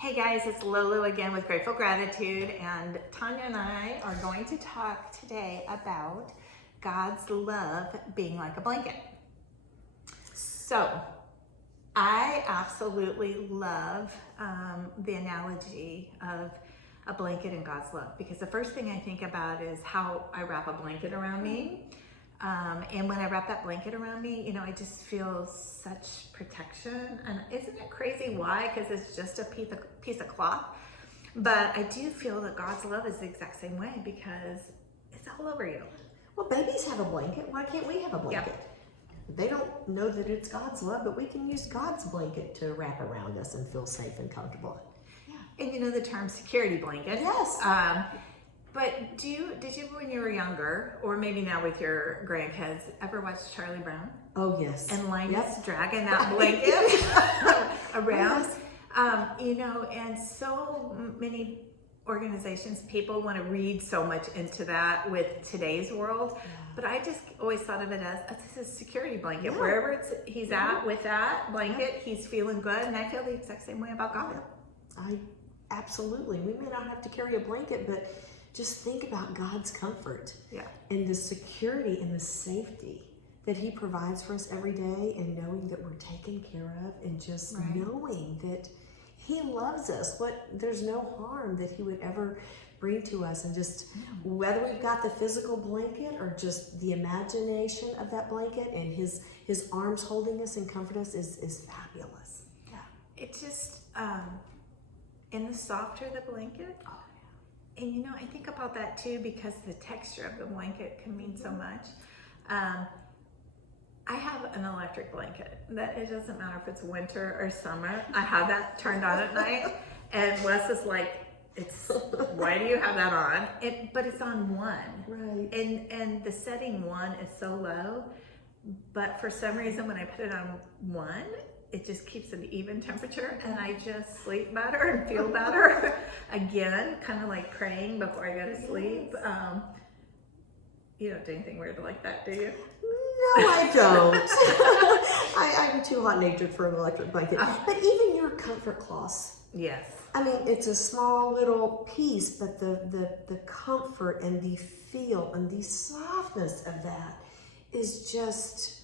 Hey guys, it's Lolo again with Grateful Gratitude, and Tanya and I are going to talk today about God's love being like a blanket. So, I absolutely love the analogy of a blanket and God's love, because the first thing I think about is how I wrap a blanket around me. And when I wrap that blanket around me, you know, I just feel such protection. And isn't it crazy why? Because it's just a piece of cloth. But I do feel that God's love is the exact same way, because it's all over you. Well, babies have a blanket. Why can't we have a blanket? Yeah. They don't know that it's God's love, but we can use God's blanket to wrap around us and feel safe and comfortable. Yeah. And you know the term security blanket. Yes. But did you when you were younger, or maybe now with your grandkids, ever watch Charlie Brown? Oh, yes. And Linus Yep. dragging that blanket around. Yes. You know, and so many organizations, people want to read so much into that with today's world. Yeah. But I just always thought of it as this is a security blanket. Yeah. Wherever he's at with that blanket, he's feeling good. And I feel the exact same way about God. Absolutely. We may not have to carry a blanket, but just think about God's comfort. Yeah. And the security and the safety that he provides for us every day, and knowing that we're taken care of, and just knowing that he loves us. There's no harm that he would ever bring to us. And just whether we've got the physical blanket or just the imagination of that blanket and his arms holding us and comfort us is fabulous. Yeah. It just, and the softer the blanket, and you know, I think about that too, because the texture of the blanket can mean so much. I have an electric blanket that it doesn't matter if it's winter or summer. I have that turned on at night, and Wes is like, why do you have that on? But it's on 1. Right. And the setting 1 is so low, but for some reason when I put it on 1, it just keeps an even temperature, and I just sleep better and feel better. Again, kind of like praying before I go to sleep. You don't do anything weird like that, do you? No, I don't. I'm too hot-natured for an electric blanket. But even your comfort cloths. Yes. I mean, it's a small little piece, but the comfort and the feel and the softness of that is just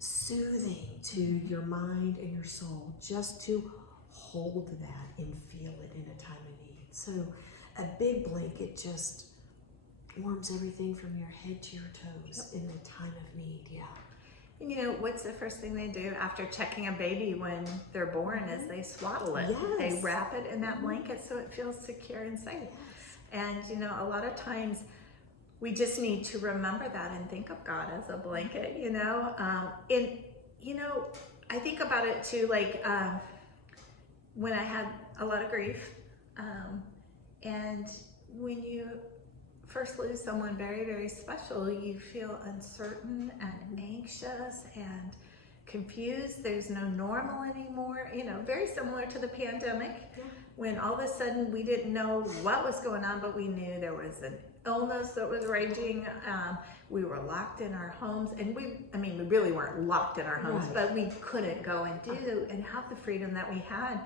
soothing to your mind and your soul, just to hold that and feel it in a time of need. So a big blanket just warms everything from your head to your toes in a time of need. Yeah. And you know, what's the first thing they do after checking a baby when they're born is they swaddle it. Yes. They wrap it in that blanket so it feels secure and safe. Yes. And you know, a lot of times we just need to remember that and think of God as a blanket, you know. And you know, I think about it too, like when I had a lot of grief, and when you first lose someone very, very special, you feel uncertain and anxious and confused. There's no normal anymore, you know, very similar to the pandemic, when all of a sudden we didn't know what was going on, but we knew there was an illness that was raging. We were locked in our homes, and we really weren't locked in our homes, but we couldn't go and do and have the freedom that we had.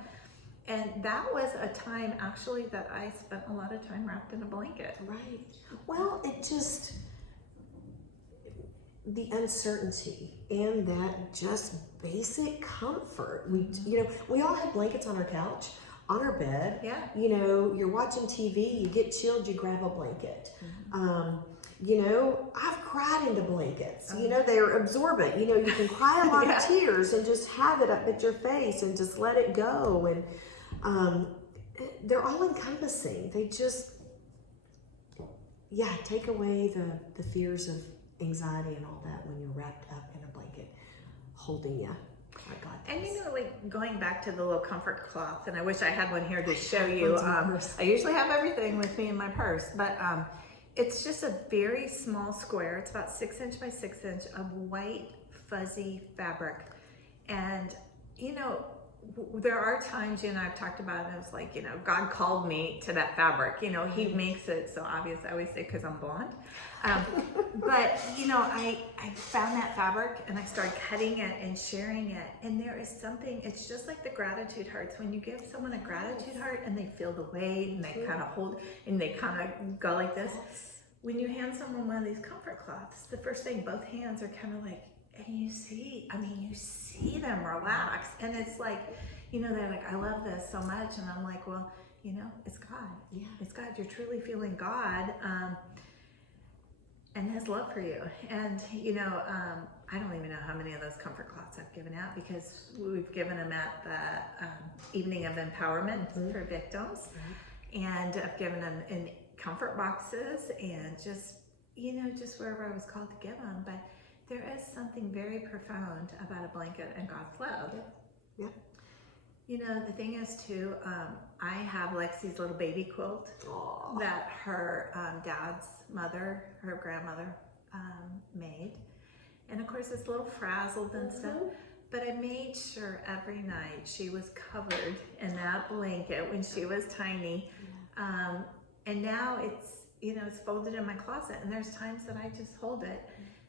And that was a time actually that I spent a lot of time wrapped in a blanket. Right. Well, it just, the uncertainty and that just basic comfort. We all had blankets on our couch, on our bed. Yeah. You know, you're watching TV, you get chilled, you grab a blanket. You know, I've cried into blankets. You know, they're absorbent. You know, you can cry a lot of tears and just have it up at your face and just let it go. And they're all encompassing. They just, take away the fears of anxiety and all that when you're wrapped up in a blanket holding you. And you know, like going back to the little comfort cloth, and I wish I had one here to show you. I usually have everything with me in my purse, but it's just a very small square. It's about 6 inch by 6 inch of white fuzzy fabric. And you know, there are times, you know, I've talked about it, it's like, you know, God called me to that fabric, you know, he makes it so obvious. I always say, because I'm blonde. But, you know, I found that fabric and I started cutting it and sharing it. And there is something, it's just like the gratitude hearts. When you give someone a gratitude heart and they feel the weight and they kind of hold and they kind of go like this. When you hand someone one of these comfort cloths, the first thing, both hands are kind of like, and you see, I mean, you see them relax. And it's like, you know, they're like, I love this so much. And I'm like, well, you know, it's God. Yeah. It's God. You're truly feeling God. And his love for you. And, you know, I don't even know how many of those comfort cloths I've given out, because we've given them at the evening of empowerment for victims. And I've given them in comfort boxes and just, you know, just wherever I was called to give them. But there is something very profound about a blanket and God's love. Yeah. You know, the thing is too, I have Lexi's little baby quilt that her dad's mother, her grandmother, made. And of course it's a little frazzled and stuff, but I made sure every night she was covered in that blanket when she was tiny. And now it's, you know, it's folded in my closet, and there's times that I just hold it.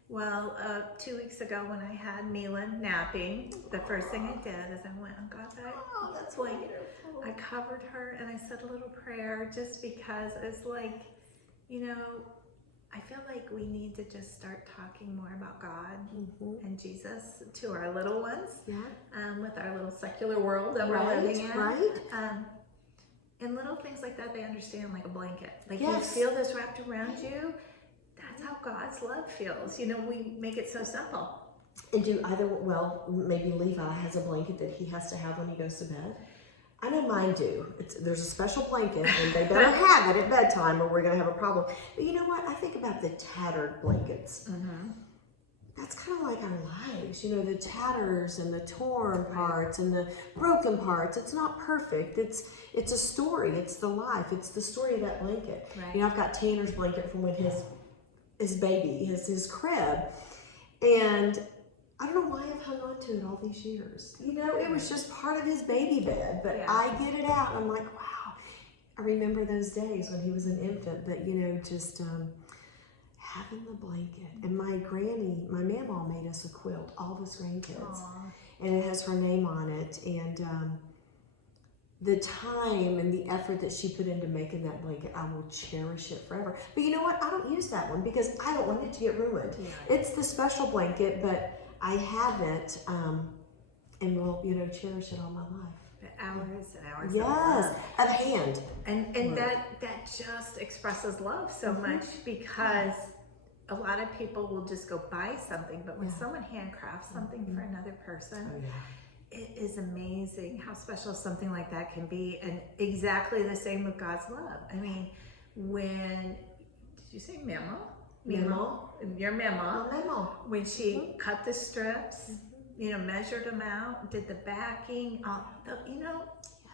Well, 2 weeks ago when I had Milan napping, the first thing I did is I went and got that blanket. I covered her and I said a little prayer, just because it's like, you know, I feel like we need to just start talking more about God and Jesus to our little ones, with our little secular world that we're living in. And little things like that, they understand, like a blanket. Like you feel this wrapped around you. That's how God's love feels. You know, we make it so simple. And do either, well, maybe Levi has a blanket that he has to have when he goes to bed. I know mine do. There's a special blanket, and they better have it at bedtime or we're going to have a problem. But you know what? I think about the tattered blankets. That's kind of like our lives. You know, the tatters and the torn parts and the broken parts. It's not perfect. It's a story. It's the life. It's the story of that blanket. You know, I've got Tanner's blanket from when his baby, his crib, and I don't know why I've hung on to it all these years. You know, it was just part of his baby bed, but I get it out and I'm like, wow. I remember those days when he was an infant, that, you know, just having the blanket. And my mamaw made us a quilt, all of us grandkids. And it has her name on it. And the time and the effort that she put into making that blanket, I will cherish it forever. But you know what? I don't use that one because I don't want it to get ruined. It's the special blanket, but I have it, and will, you know, cherish it all my life. Hours and hours of hand. And that just expresses love so much, because a lot of people will just go buy something, but when someone handcrafts something for another person, it is amazing how special something like that can be. And exactly the same with God's love. I mean, did you say Mama? Your Mama. When she cut the strips, you know, measured them out, did the backing, you know,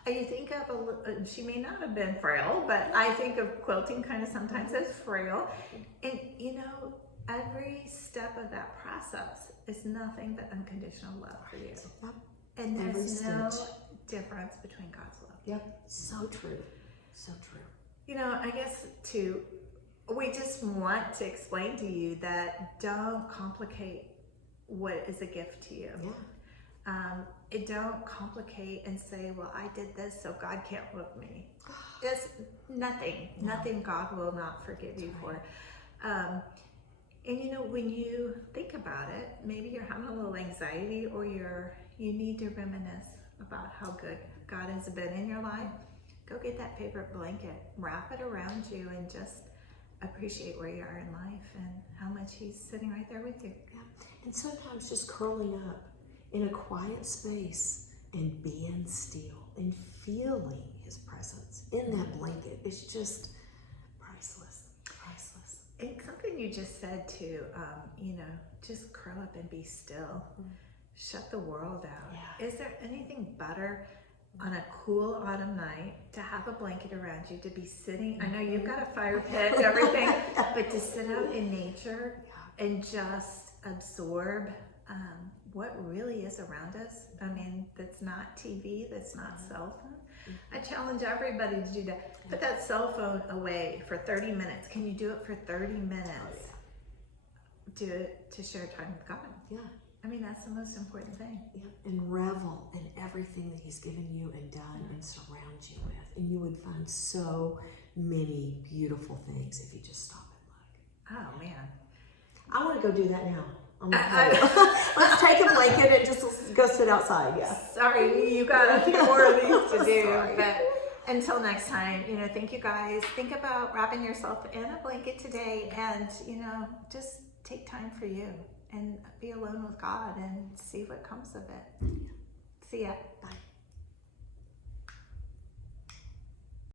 you think of she may not have been frail, but I think of quilting kind of sometimes as frail. And, you know, every step of that process is nothing but unconditional love for you. And there's no difference between God's love. So true. So true. You know, I guess we just want to explain to you that don't complicate what is a gift to you. It don't complicate and say, well, I did this, so God can't love me. It's nothing God will not forgive you for. And you know, when you think about it, maybe you're having a little anxiety, or you need to reminisce about how good God has been in your life. Go get that favorite blanket, wrap it around you, and just appreciate where you are in life and how much He's sitting right there with you. And sometimes just curling up in a quiet space and being still and feeling His presence in that blanket is just priceless. And something you just said too, you know, just curl up and be still. Shut the world out. Is there anything better on a cool autumn night to have a blanket around you, to be sitting? I know you've got a fire pit and everything, but to sit out in nature and just absorb what really is around us. I mean, that's not TV, that's not cell phone. I challenge everybody to do that. Put that cell phone away for 30 minutes. Can you do it for 30 minutes? Do it to share time with God. Yeah. I mean, that's the most important thing. Yeah. And revel in everything that he's given you and done and surround you with. And you would find so many beautiful things if you just stop and look. Oh, man. I want to go do that now. I'm gonna let's take a blanket and just go sit outside. Yeah. Sorry, you got a few more of these to do. Sorry. But until next time, thank you guys. Think about wrapping yourself in a blanket today and, just take time for you and be alone with God and see what comes of it. See ya. Bye.